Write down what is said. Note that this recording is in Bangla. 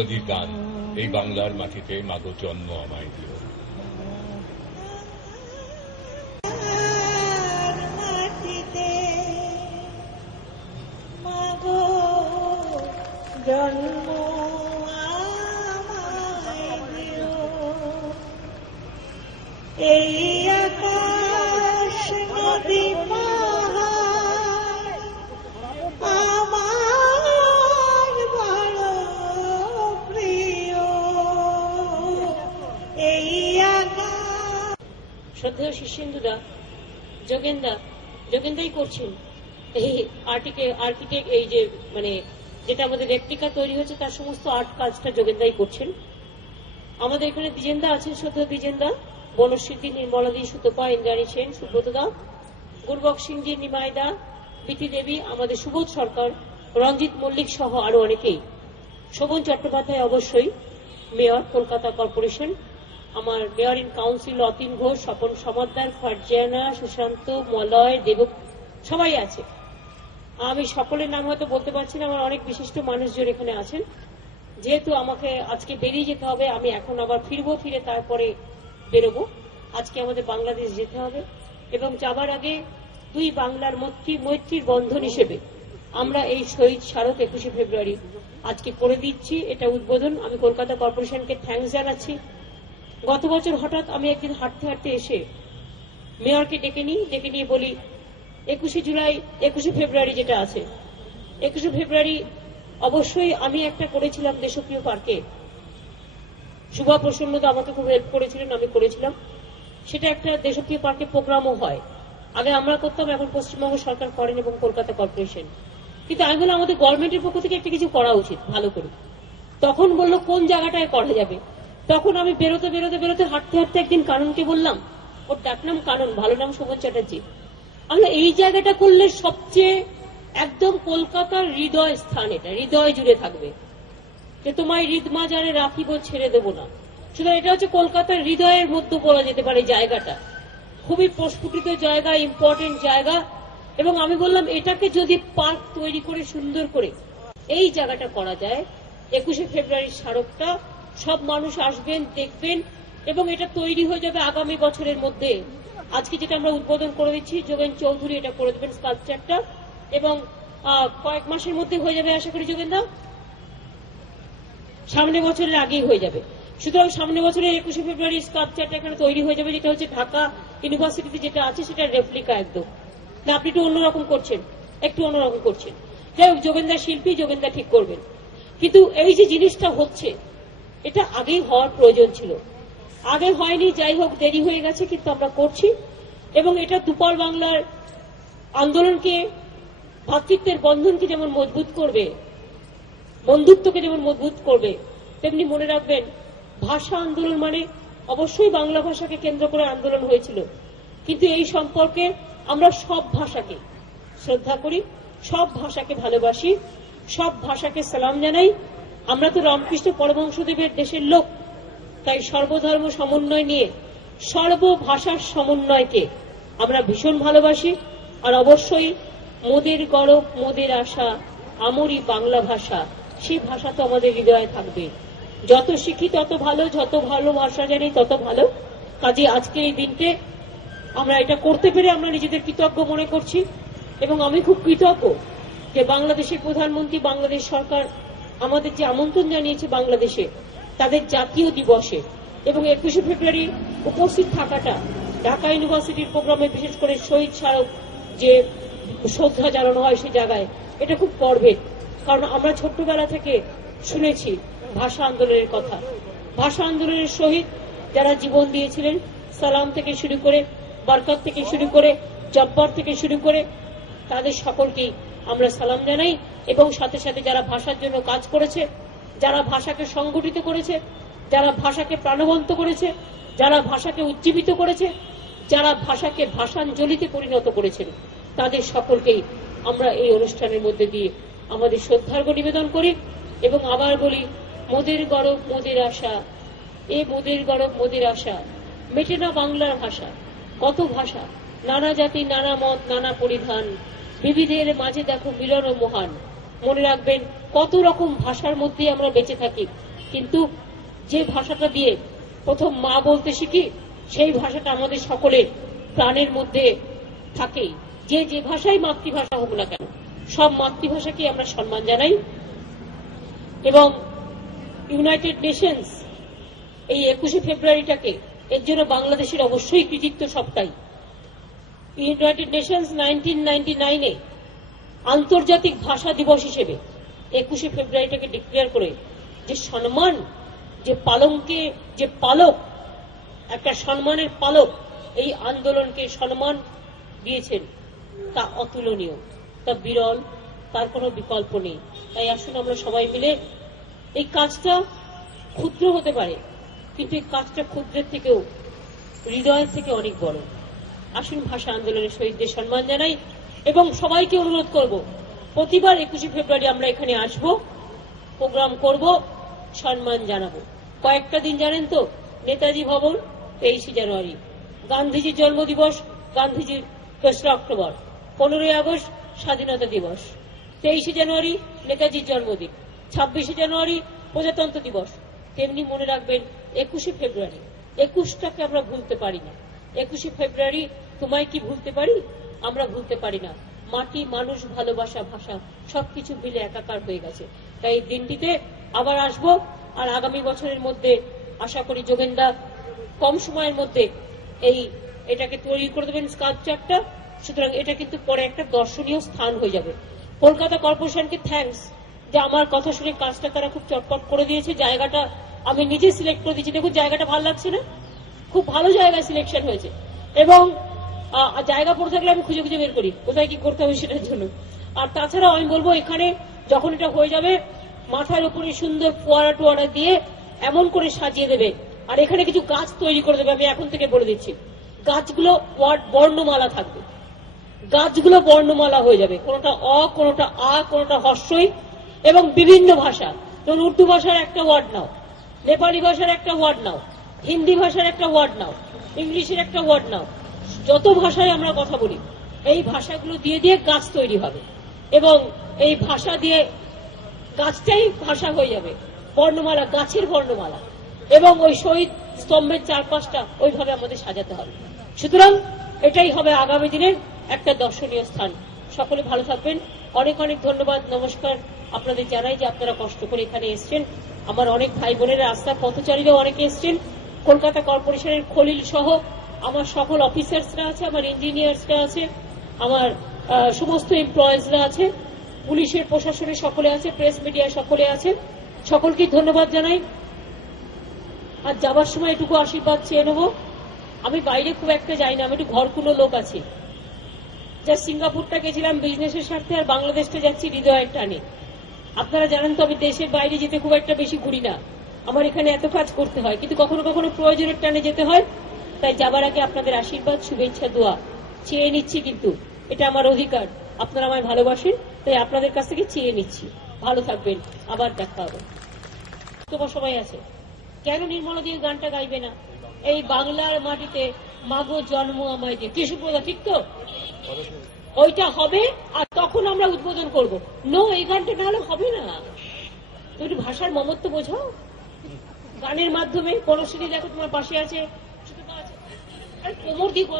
নদীর গান এই বাংলার মাটিতে মাগো জন্ম আমায় দিও। জন্ম আমায় দিও, এই আকাশ নদী পাহাড় আমার বড় প্রিয়, এই আকাশ। শ্রদ্ধেয় শিষ্যেন্দুদা, যোগেন্দাই করছেন এই আর্কিটেক্ট, এই যে মানে যেটা আমাদের রেপ্লিকা তৈরি হচ্ছে তার সমস্ত আর্ট কাজটা যোগেন্দাই করছেন। আমাদের এখানে দ্বিজেন্দা আছেন, শ্রদ্ধেয় দ্বিজেন্দা, বনস্মৃতি, নির্মলাদি, সুতপা, ইন্দ্রাণী সেন, সুব্রতদা, গুরবক সিংজি, নিমাইদা, বিটি দেবী, আমাদের সুবোধ সরকার, রঞ্জিত মল্লিক সহ আরো অনেকেই, শোভন চট্টোপাধ্যায় অবশ্যই, মেয়র কলকাতা কর্পোরেশন, আমার mayor in council Atin Ghosh, Swapan Samaddar, Farzana, Susanta, Malay, Debak, সবাই আছে। আমি সকলের নাম হয়তো বলতে পারছি না, আমার অনেক বিশিষ্ট মানুষজন এখানে আছেন। যেহেতু আমাকে আজকে বেরিয়ে যেতে হবে, আমি এখন আবার ফিরে তারপরে বেরোবো। আজকে আমাদের বাংলাদেশ যেতে হবে এবং যাবার আগে দুই বাংলার মৈত্রীর বন্ধন হিসেবে আমরা এই শহীদ স্মারক 21শে ফেব্রুয়ারি আজকে করে দিচ্ছি। এটা উদ্বোধন। আমি কলকাতা কর্পোরেশনকে থ্যাঙ্কস জানাচ্ছি। গত বছর হঠাৎ আমি একদিন হাঁটতে এসে মেয়রকে ডেকে নিয়ে বলি 21শে ফেব্রুয়ারি যেটা আছে, 21শে ফেব্রুয়ারি অবশ্যই আমি একটা করেছিলাম দেশপ্রিয় পার্কে, শুভা প্রসন্নদা আমাকে খুব হেল্প করেছিলেন, আমি করেছিলাম। সেটা একটা দেশপ্রিয় পার্কে প্রোগ্রামও হয়, আগে আমরা করতাম, এখন পশ্চিমবঙ্গ সরকার করেন এবং কলকাতা কর্পোরেশন। কিন্তু আমি বললাম আমাদের গভর্নমেন্টের পক্ষ থেকে একটা কিছু করা উচিত ভালো করে। তখন বললো কোন জায়গাটায় করা যাবে। তখন আমি বেরোতে হাঁটতে একদিন কাননকে বললাম, ওর ডাক নাম কানন, ভালো নাম শোভন চ্যাটার্জি, আমরা এই জায়গাটা করলে সবচেয়ে একদম কলকাতার হৃদয় স্থান, এটা হৃদয় জুড়ে থাকবে, যে তোমায় হৃদমাজারে রাখিব ছেড়ে দেবো না। সুতরাং এটা হচ্ছে কলকাতার হৃদয়ের মধ্যে বলা যেতে পারে জায়গাটা, খুবই প্রস্ফুটিত জায়গা, ইম্পর্টেন্ট জায়গা। এবং আমি বললাম এটাকে যদি পার্ক তৈরি করে সুন্দর করে এই জায়গাটা করা যায়, 21শে ফেব্রুয়ারির স্মারকটা সব মানুষ আসবেন, দেখবেন এবং এটা তৈরি হয়ে যাবে আগামী বছরের মধ্যে। আজকে যেটা আমরা উদ্বোধন করে দিচ্ছি, যোগেন চৌধুরী এটা করে দেবেন স্কাল্পচারটা, এবং কয়েক মাসের মধ্যে হয়ে যাবে আশা করি যোগেনদা, সামনে বছরের আগেই হয়ে যাবে। সুতরাং সামনে বছরের 21শে ফেব্রুয়ারি স্কাল্পচারটা এখানে তৈরি হয়ে যাবে, যেটা হচ্ছে ঢাকা ইউনিভার্সিটিতে যেটা আছে সেটা রেপ্লিকা একদম। না আপনি একটু অন্যরকম করছেন, যাই হোক, যোগেন্দা শিল্পী, যোগেন্দা ঠিক করবেন। কিন্তু এই যে জিনিসটা হচ্ছে এটা আগেই হওয়ার প্রয়োজন ছিল, আগে হয়নি, যাই হোক দেরি হয়ে গেছে, কিন্তু আমরা করছি। এবং এটা দুপার বাংলার আন্দোলনকে, ভ্রাতৃত্বের বন্ধনকে যেমন মজবুত করবে, বন্ধুত্বকে যেমন মজবুত করবে, তেমনি মনে রাখবেন ভাষা আন্দোলন মানে অবশ্যই বাংলা ভাষাকে কেন্দ্র করে আন্দোলন হয়েছিল, কিন্তু এই সম্পর্কে আমরা সব ভাষাকে শ্রদ্ধা করি, সব ভাষাকে ভালোবাসি, সব ভাষাকে সালাম জানাই। আমরা তো রামকৃষ্ণ পরমহংসদেবের দেশের লোক, তাই সর্বধর্ম সমন্বয় নিয়ে সর্বভাষার সমন্বয়কে আমরা ভীষণ ভালোবাসি। আর অবশ্যই মোদের গৌরব, মোদের আশা, আমরই বাংলা ভাষা, সেই ভাষা তো আমাদের হৃদয়ে থাকবে। যত শিখি তত ভালো, যত ভালো ভাষা জানি তত ভালো। কাজে আজকে এই দিনতে আমরা এটা করতে পেরে আমরা নিজেদের কৃতজ্ঞ মনে করছি। এবং আমি খুব কৃতজ্ঞ যে বাংলাদেশের প্রধানমন্ত্রী, বাংলাদেশ সরকার আমাদের যে আমন্ত্রণ জানিয়েছে বাংলাদেশে তাদের জাতীয় দিবসে, এবং 21শে ফেব্রুয়ারি উপস্থিত থাকাটা ঢাকা ইউনিভার্সিটির প্রোগ্রামে, বিশেষ করে শহীদ স্মারক যে শ্রদ্ধা জানানো হয় সে জায়গায়, এটা খুব গর্বের। কারণ আমরা ছোট্টবেলা থেকে শুনেছি ভাষা আন্দোলনের কথা, ভাষা আন্দোলনের শহীদ যারা জীবন দিয়েছিলেন, সালাম থেকে শুরু করে, বরকত থেকে শুরু করে, জব্বার থেকে শুরু করে, তাদের সকলকেই আমরা সালাম জানাই। এবং সাথে সাথে যারা ভাষার জন্য কাজ করেছে, যারা ভাষাকে সংগঠিত করেছে, যারা ভাষাকে প্রাণবন্ত করেছে, যারা ভাষাকে উজ্জীবিত করেছে, যারা ভাষাকে ভাষাঞ্জলিতে পরিণত করেছেন, তাদের সকলকেই আমরা এই অনুষ্ঠানের মধ্যে দিয়ে আমাদের শ্রদ্ধার্ঘ নিবেদন করি। এবং আবার বলি, মোদের গৌরব মোদের আশা, এ মোদের গৌরব মোদের আশা, মেটে না বাংলার ভাষা। কত ভাষা, নানা জাতি, নানা মত, নানা পরিধান, বিবিধের মাঝে দেখো মিলন মহান। মনে রাখবেন কত রকম ভাষার মধ্যে আমরা বেঁচে থাকি, কিন্তু যে ভাষাটা দিয়ে প্রথম মা বলতে শিখি সেই ভাষাটা আমাদের সকলের প্রাণের মধ্যে থাকেই। যে ভাষাই মাতৃভাষা হোক না কেন, সব মাতৃভাষাকে আমরা সম্মান জানাই। এবং ইউনাইটেড নেশনস এই 21শে ফেব্রুয়ারিটাকে, এর জন্য বাংলাদেশের অবশ্যই কৃতিত্ব সবটাই। ইউনাইটেড নেশনস 1999-এ আন্তর্জাতিক ভাষা দিবস হিসেবে 21শে ফেব্রুয়ারিটাকে ডিক্লেয়ার করে যে সম্মান, যে পালনকে, যে পালক, একটা সম্মানের পালক এই আন্দোলনকে সম্মান দিয়েছেন, তা অতুলনীয়, তা বিরল, তার কোনো বিকল্প নেই। তাই আসুন আমরা সবাই মিলে, এই কাজটা ক্ষুদ্র হতে পারে কিন্তু এই কাজটা ক্ষুদ্রের থেকেও, হৃদয়ের থেকে অনেক বড়। আসুন ভাষা আন্দোলনের শহীদদের সম্মান জানাই এবং সবাইকে অনুরোধ করব, প্রতিবার 21শে ফেব্রুয়ারি আমরা এখানে আসব, প্রোগ্রাম করব, সম্মান জানাবো। কয়েকটা দিন জানেন তো, নেতাজি ভবন 23শে জানুয়ারি, গান্ধীজির জন্মদিবস, গান্ধীজির 2রা অক্টোবর, 15ই আগস্ট স্বাধীনতা দিবস, 23শে জানুয়ারি নেতাজির জন্মদিন, 26শে জানুয়ারি প্রজাতন্ত্র দিবস। তেমনি মনে রাখবেন 21শে ফেব্রুয়ারি, 21টাকে আমরা ভুলতে পারি না। 21শে ফেব্রুয়ারি তোমায় কি ভুলতে পারি? আমরা ভুলতে পারি না। মাটি, মানুষ, ভালোবাসা, ভাষা সবকিছু মিলে একাকার হয়ে গেছে। তাই এই দিনটিতে আবার আসব, আর আগামী বছরের মধ্যে আশা করি যোগেনদা কম সময়ের মধ্যে এটাকে তৈরি করে দেবেন স্কাল্পচারটা। সুতরাং এটা কিন্তু পরে একটা দর্শনীয় স্থান হয়ে যাবে। কলকাতা কর্পোরেশনকে থ্যাঙ্কস, যে আমার কথা শুনে কাজটা তারা খুব চটপট করে দিয়েছে। জায়গাটা আমি নিজে সিলেক্ট করে দিয়েছি। দেখুন জায়গাটা ভালো লাগছে না? খুব ভালো জায়গায় সিলেকশন হয়েছে। এবং জায়গা পড়ে থাকলে আমি খুঁজে খুঁজে বের করি কোথায় কি করতে হবে সেটার জন্য। আর তাছাড়াও আমি বলবো, এখানে যখন এটা হয়ে যাবে, মাথার উপরে সুন্দর ফোয়ারা টোয়ারা দিয়ে এমন করে সাজিয়ে দেবে, আর এখানে কিছু গাছ তৈরি করে দেবে। আমি এখন থেকে বলে দিচ্ছি, গাছগুলো বর্ণমালা থাকবে, গাছগুলো বর্ণমালা হয়ে যাবে, কোনোটা অ, কোনোটা আ, কোনোটা হর্ষই, এবং বিভিন্ন ভাষা। যেমন উর্দু ভাষার একটা ওয়ার্ড নাও, নেপালি ভাষার একটা ওয়ার্ড নাও, হিন্দি ভাষার একটা ওয়ার্ড নাও, ইংলিশের একটা ওয়ার্ড নাও। যত ভাষায় আমরা কথা বলি, এই ভাষাগুলো দিয়ে দিয়ে গাছ তৈরি হবে, এবং এই ভাষা দিয়ে গাছটাই ভাষা হয়ে যাবে, বর্ণমালা, গাছের বর্ণমালা। এবং ওই শহীদ স্তম্ভের চারপাশটা ওইভাবে আমাদের সাজাতে হবে। সুতরাং এটাই হবে আগামী দিনের একটা দর্শনীয় স্থান। সকলে ভালো থাকবেন। অনেক অনেক ধন্যবাদ, নমস্কার আপনাদের জানাই যে আপনারা কষ্ট করে এখানে এসছেন। আমার অনেক ভাই বোনেরা, রাস্তার পথচারীরাও অনেকে এসছেন। কলকাতা কর্পোরেশনের খলিল সহ আমার সকল অফিসার্সরা আছে, আমার ইঞ্জিনিয়ার্সরা আছে, আমার সমস্ত এমপ্লয়েজরা আছে, পুলিশের প্রশাসনের সকলে আছে, প্রেস মিডিয়া সকলে আছে। সকলকে ধন্যবাদ জানাই। আর যাবার সময় এটুকু আশীর্বাদ চেয়ে নেব, আমি বাইরে খুব একটা যাই না, আমি একটু ঘরকুলো লোক আছি। যা সিঙ্গাপুরটা গেছিলাম বিজনেসের স্বার্থে, আর বাংলাদেশটা যাচ্ছি হৃদয়ের টানে। আপনারা জানেন তো আমি দেশের বাইরে যেতে খুব একটা বেশি ঘুরি না, আমার এখানে এত কাজ করতে হয়, কিন্তু কখনো কখনো প্রয়োজনের টানে যেতে হয়। তাই যাবার আগে আপনাদের আশীর্বাদ, শুভেচ্ছা, দোয়া চেয়ে নিচ্ছি, কিন্তু এটা আমার অধিকার। আপনারা আমায় ভালোবাসেন, তাই আপনাদের কাছ থেকে চেয়ে নিচ্ছি। ভালো থাকবেন, আবার দেখা হবে। তোমার সবাই আছে, কেন নির্মলা দিয়ে গানটা গাইবে না? এই বাংলার মাটিতে মাগো জন্ম আমায় দিয়ে, কৃষ্ণপ্রদা, ঠিক তো? ওইটা হবে, আর তখন আমরা উদ্বোধন করব। নো, এই গানটা না হলে হবে না। তুমি একটু ভাষার মমত্ব বোঝাও গানের মাধ্যমে। পরশুদি দেখো তোমার পাশে আছে, কোমর দিয়ে গলা